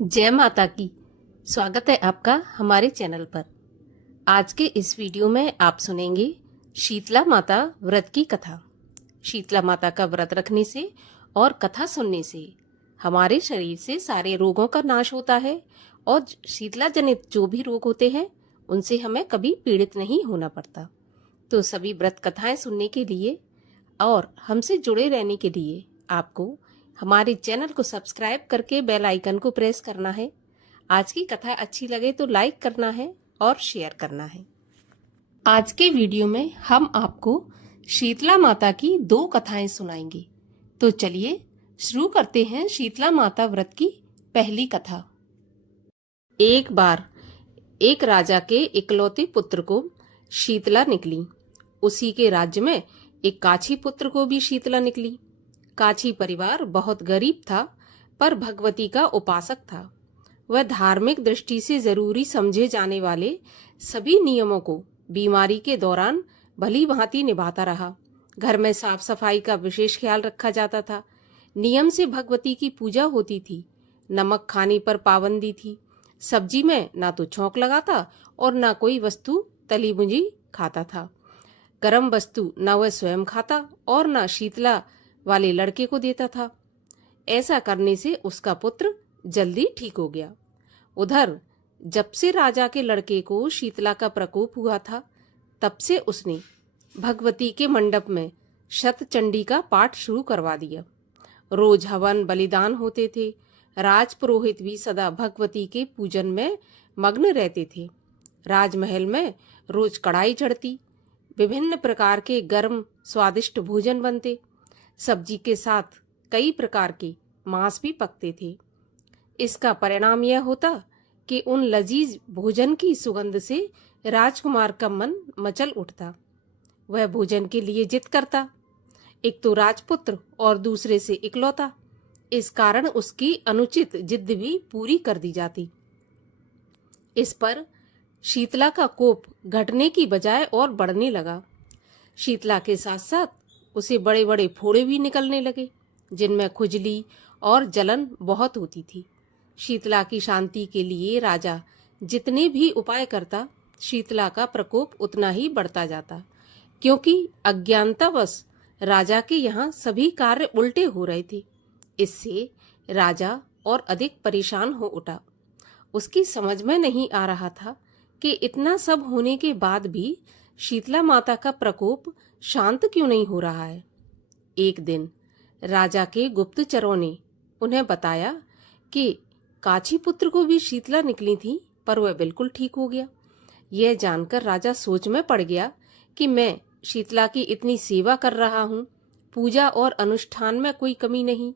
जय माता की। स्वागत है आपका हमारे चैनल पर। आज के इस वीडियो में आप सुनेंगे शीतला माता व्रत की कथा। शीतला माता का व्रत रखने से और कथा सुनने से हमारे शरीर से सारे रोगों का नाश होता है और शीतला जनित जो भी रोग होते हैं उनसे हमें कभी पीड़ित नहीं होना पड़ता। तो सभी व्रत कथाएं सुनने के लिए और हमसे जुड़े रहने के लिए आपको हमारे चैनल को सब्सक्राइब करके बेल आइकन को प्रेस करना है। आज की कथा अच्छी लगे तो लाइक करना है और शेयर करना है। आज के वीडियो में हम आपको शीतला माता की 2 कथाएं सुनाएंगे। तो चलिए शुरू करते हैं शीतला माता व्रत की पहली कथा। एक बार एक राजा के इकलौते पुत्र को शीतला निकली। उसी के राज्य में एक काछी पुत्र को भी शीतला निकली। काछी परिवार बहुत गरीब था पर भगवती का उपासक था। वह धार्मिक दृष्टि से जरूरी समझे जाने वाले सभी नियमों को बीमारी के दौरान भली भांति निभाता रहा। घर में साफ सफाई का विशेष ख्याल रखा जाता था। नियम से भगवती की पूजा होती थी। नमक खाने पर पाबंदी थी। सब्जी में ना तो छौंक लगाता और ना कोई वस्तु तली भुनी खाता था। गरम वस्तु न वह स्वयं खाता और न शीतला वाले लड़के को देता था। ऐसा करने से उसका पुत्र जल्दी ठीक हो गया। उधर जब से राजा के लड़के को शीतला का प्रकोप हुआ था तब से उसने भगवती के मंडप में शतचंडी का पाठ शुरू करवा दिया। रोज हवन बलिदान होते थे। राजपुरोहित भी सदा भगवती के पूजन में मग्न रहते थे। राजमहल में रोज कढ़ाई चढ़ती। विभिन्न प्रकार के गर्म स्वादिष्ट भोजन बनते। सब्जी के साथ कई प्रकार के मांस भी पकते थे। इसका परिणाम यह होता कि उन लजीज भोजन की सुगंध से राजकुमार का मन मचल उठता। वह भोजन के लिए जिद करता। एक तो राजपुत्र और दूसरे से इकलौता। इस कारण उसकी अनुचित जिद भी पूरी कर दी जाती। इस पर शीतला का कोप घटने की बजाय और बढ़ने लगा। शीतला के साथ साथ उसे बड़े बड़े फोड़े भी निकलने लगे जिनमें खुजली और जलन बहुत होती थी। शीतला की शांति के लिए राजा जितने भी उपाय करता शीतला का प्रकोप उतना ही बढ़ता जाता, क्योंकि अज्ञानतावश राजा के यहाँ सभी कार्य उल्टे हो रहे थे। इससे राजा और अधिक परेशान हो उठा। उसकी समझ में नहीं आ रहा था कि इतना सब होने के बाद भी शीतला माता का प्रकोप शांत क्यों नहीं हो रहा है। एक दिन राजा के गुप्तचरों ने उन्हें बताया कि काछी पुत्र को भी शीतला निकली थी पर वह बिल्कुल ठीक हो गया। यह जानकर राजा सोच में पड़ गया कि मैं शीतला की इतनी सेवा कर रहा हूँ, पूजा और अनुष्ठान में कोई कमी नहीं,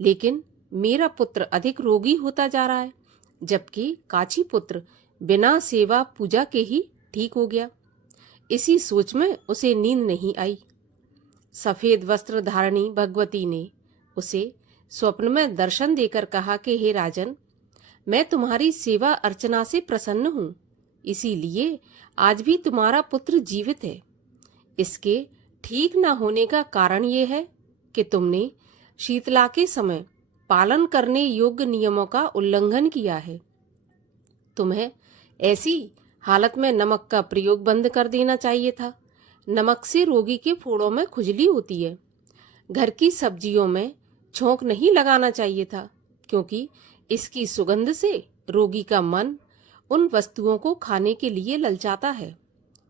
लेकिन मेरा पुत्र अधिक रोगी होता जा रहा है, जबकि काछी पुत्र बिना सेवा पूजा के ही ठीक हो गया। इसी सोच में उसे नींद नहीं आई। सफेद वस्त्र धारणी भगवती ने उसे स्वप्न में दर्शन देकर कहा कि हे राजन, मैं तुम्हारी सेवा अर्चना से प्रसन्न हूँ, इसीलिए आज भी तुम्हारा पुत्र जीवित है। इसके ठीक न होने का कारण ये है कि तुमने शीतला के समय पालन करने योग्य नियमों का उल्लंघन किया है। तुम्हें ऐसी हालत में नमक का प्रयोग बंद कर देना चाहिए था। नमक से रोगी के फोड़ों में खुजली होती है। घर की सब्जियों में छौंक नहीं लगाना चाहिए था, क्योंकि इसकी सुगंध से रोगी का मन उन वस्तुओं को खाने के लिए ललचाता है।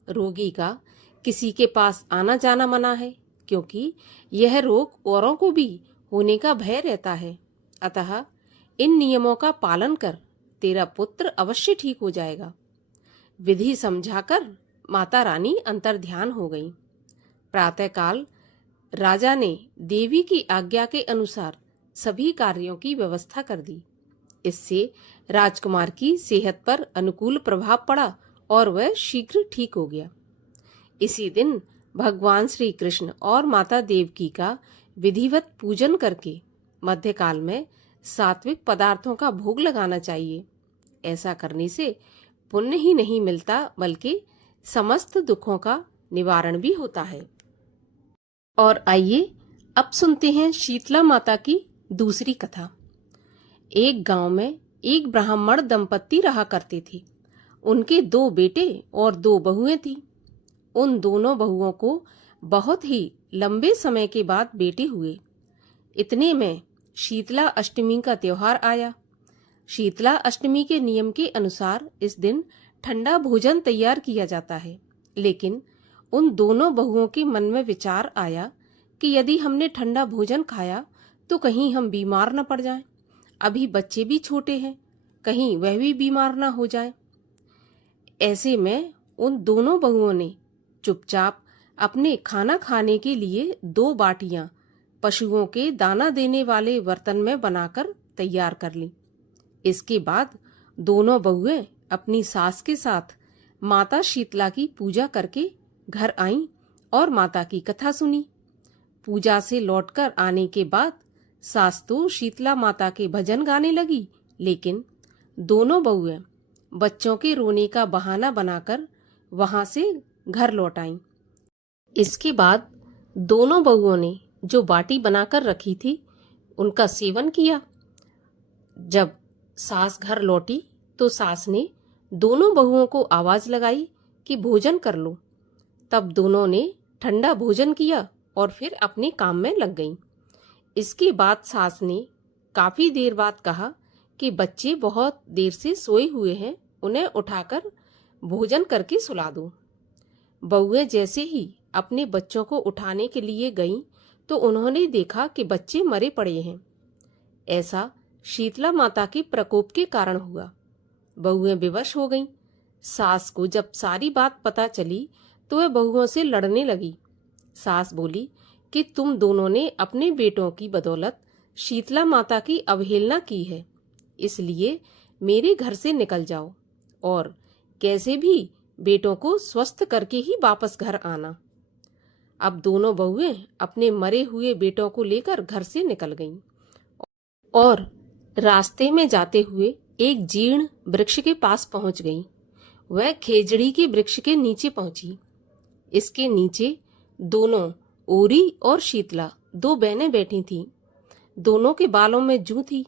रोगी का किसी के पास आना जाना मना है, क्योंकि यह रोग औरों को भी होने का भय रहता है। अतः इन नियमों का पालन कर, तेरा पुत्र अवश्य ठीक हो जाएगा। विधि समझाकर माता रानी अंतर्ध्यान हो गईं। प्रातःकाल राजा ने देवी की आज्ञा के अनुसार सभी कार्यों की व्यवस्था कर दी। इससे राजकुमार की सेहत पर अनुकूल प्रभाव पड़ा और वह शीघ्र ठीक हो गया। इसी दिन भगवान श्री कृष्ण और माता देवकी का विधिवत पूजन करके मध्यकाल में सात्विक पदार्थों का भोग लगाना चाहिए। ऐसा करने से पुण्य ही नहीं मिलता बल्कि समस्त दुखों का निवारण भी होता है। और आइए अब सुनते हैं शीतला माता की दूसरी कथा। एक गांव में एक ब्राह्मण दंपत्ति रहा करते थे। उनके 2 बेटे और 2 बहुएं थीं। उन दोनों बहुओं को बहुत ही लंबे समय के बाद बेटे हुए। इतने में शीतला अष्टमी का त्योहार आया। शीतला अष्टमी के नियम के अनुसार इस दिन ठंडा भोजन तैयार किया जाता है, लेकिन उन दोनों बहुओं के मन में विचार आया कि यदि हमने ठंडा भोजन खाया तो कहीं हम बीमार न पड़ जाएं। अभी बच्चे भी छोटे हैं, कहीं वह भी बीमार न हो जाए। ऐसे में उन दोनों बहुओं ने चुपचाप अपने खाना खाने के लिए 2 बाटियां पशुओं के दाना देने वाले बर्तन में बनाकर तैयार कर ली। इसके बाद दोनों बहुएं अपनी सास के साथ माता शीतला की पूजा करके घर आईं और माता की कथा सुनी। पूजा से लौटकर आने के बाद सास तो शीतला माता के भजन गाने लगी, लेकिन दोनों बहुएं बच्चों के रोने का बहाना बनाकर वहां से घर लौट आईं। इसके बाद दोनों बहुओं ने जो बाटी बनाकर रखी थी उनका सेवन किया। जब सास घर लौटी तो सास ने दोनों बहुओं को आवाज लगाई कि भोजन कर लो। तब दोनों ने ठंडा भोजन किया और फिर अपने काम में लग गईं। इसके बाद सास ने काफी देर बाद कहा कि बच्चे बहुत देर से सोए हुए हैं, उन्हें उठाकर भोजन करके सुला दो। बहुएं जैसे ही अपने बच्चों को उठाने के लिए गईं तो उन्होंने देखा कि बच्चे मरे पड़े हैं। ऐसा शीतला माता के प्रकोप के कारण हुआ। बहुएं बेवश हो गईं। सास को जब सारी बात पता चली तो वह बहुओं से लड़ने लगी। सास बोली कि तुम दोनों ने अपने बेटों की बदौलत शीतला माता की अवहेलना की है, इसलिए मेरे घर से निकल जाओ और कैसे भी बेटों को स्वस्थ करके ही वापस घर आना। अब दोनों बहुएं अपने मरे हुए बेटों को लेकर घर से निकल गईं और रास्ते में जाते हुए एक जीर्ण वृक्ष के पास पहुंच गईं। वह खेजड़ी के वृक्ष के नीचे पहुंची। इसके नीचे दोनों ओरी और शीतला 2 बहनें बैठी थीं। दोनों के बालों में जूं थी,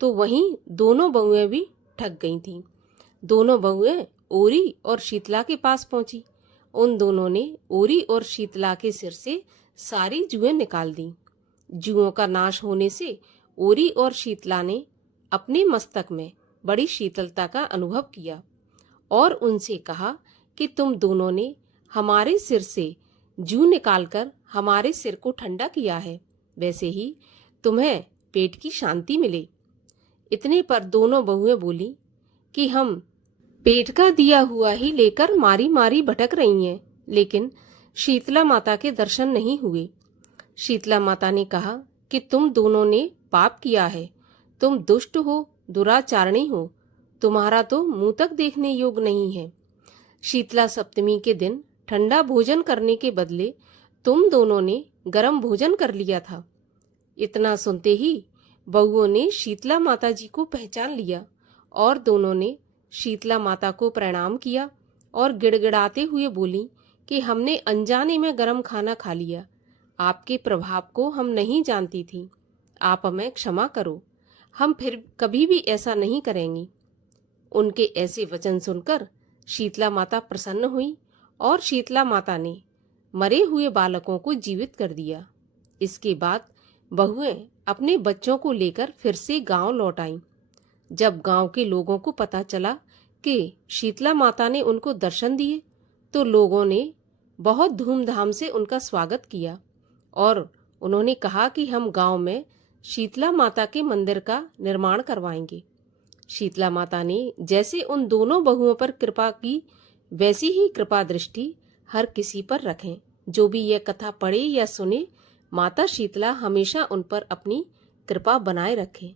तो वहीं दोनों बहुएं भी ठग गई थीं। दोनों बहुएं ओरी और शीतला के पास पहुंची। उन दोनों ने ओरी और शीतला के सिर से सारी जुएं निकाल दी। जुओं का नाश होने से ओरी और शीतला ने अपने मस्तक में बड़ी शीतलता का अनुभव किया और उनसे कहा कि तुम दोनों ने हमारे सिर से जू निकालकर हमारे सिर को ठंडा किया है, वैसे ही तुम्हें पेट की शांति मिले। इतने पर दोनों बहुएं बोली कि हम पेट का दिया हुआ ही लेकर मारी मारी भटक रही हैं, लेकिन शीतला माता के दर्शन नहीं हुए। शीतला माता ने कहा कि तुम दोनों ने पाप किया है, तुम दुष्ट हो, दुराचारणी हो, तुम्हारा तो मुंह तक देखने योग्य नहीं है। शीतला सप्तमी के दिन ठंडा भोजन करने के बदले तुम दोनों ने गर्म भोजन कर लिया था। इतना सुनते ही बहुओं ने शीतला माता जी को पहचान लिया और दोनों ने शीतला माता को प्रणाम किया और गिड़गिड़ाते हुए बोली कि हमने अनजाने में गर्म खाना खा लिया, आपके प्रभाव को हम नहीं जानती थी, आप हमें क्षमा करो, हम फिर कभी भी ऐसा नहीं करेंगी। उनके ऐसे वचन सुनकर शीतला माता प्रसन्न हुई और शीतला माता ने मरे हुए बालकों को जीवित कर दिया। इसके बाद बहुएं अपने बच्चों को लेकर फिर से गांव लौट आईं। जब गांव के लोगों को पता चला कि शीतला माता ने उनको दर्शन दिए तो लोगों ने बहुत धूमधाम से उनका स्वागत किया और उन्होंने कहा कि हम गांव में शीतला माता के मंदिर का निर्माण करवाएंगे। शीतला माता ने जैसे उन दोनों बहुओं पर कृपा की, वैसी ही कृपा दृष्टि हर किसी पर रखें। जो भी यह कथा पढ़े या सुने, माता शीतला हमेशा उन पर अपनी कृपा बनाए रखे।